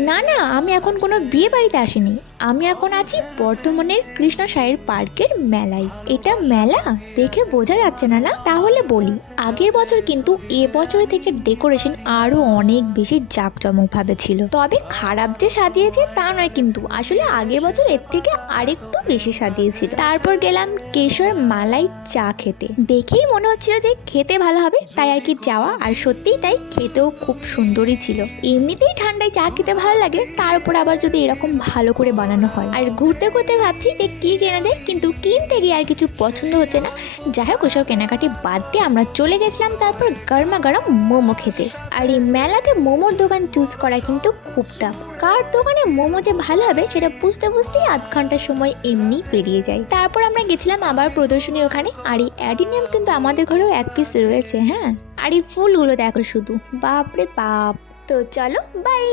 না না, আমি এখন কোনো বিয়ে বাড়িতে আসিনি। আমি এখন আছি বর্ধমানের কৃষ্ণসায়র পার্কের মেলায়। এটা মেলা দেখে বোঝা যাচ্ছে না, না? তাহলে বলি, আগের বছর কিন্তু এবছরের থেকে ডেকোরেশন আরো অনেক বেশি জাঁকজমকভাবে ছিল। তবে খারাপ যে সাজিয়েছে তা নয়, কিন্তু আসলে আগের বছর এর থেকে আরেকটু বেশি সাজিয়েছিল। তারপর গেলাম কেশর মালাই চা খেতে। দেখেই মনে হচ্ছিল যে খেতে ভালো হবে, তাই আর কি যাওয়া। আর সত্যিই তাই, খেতেও খুব সুন্দরই ছিল। এমনিতেই ঠান্ডায় চা খেতে ভালো লাগে, তার উপর আবার যদি এরকম ভালো করে বানানো হয়। আর ঘুরতে ঘুরতে ভাবছি যে কি কেনা যায়, কিন্তু কিনতে গিয়ে আর কিছু পছন্দ হচ্ছে না। যাই হোক, ওসব কেনাকাটি বাদ দিয়ে আমরা চলে গেছিলাম তারপর গরমা গরম মোমো খেতে। আর এই মেলাতে মোমোর দোকান চুজ করা কিন্তু খুব টাফ। কার দোকানে মোমো যে ভালো হবে সেটা বুঝতে বুঝতেই আধ ঘন্টার সময় এমনি পেরিয়ে যায়। তারপর আমরা গেছিলাম আবার প্রদর্শনী ওখানে। আর এই অ্যাডিনিয়াম কিন্তু আমাদের ঘরেও এক পিস রয়েছে, হ্যাঁ। আর এই ফুলগুলো দেখো শুধু, বাপরে বাপ। তো চলো, বাই।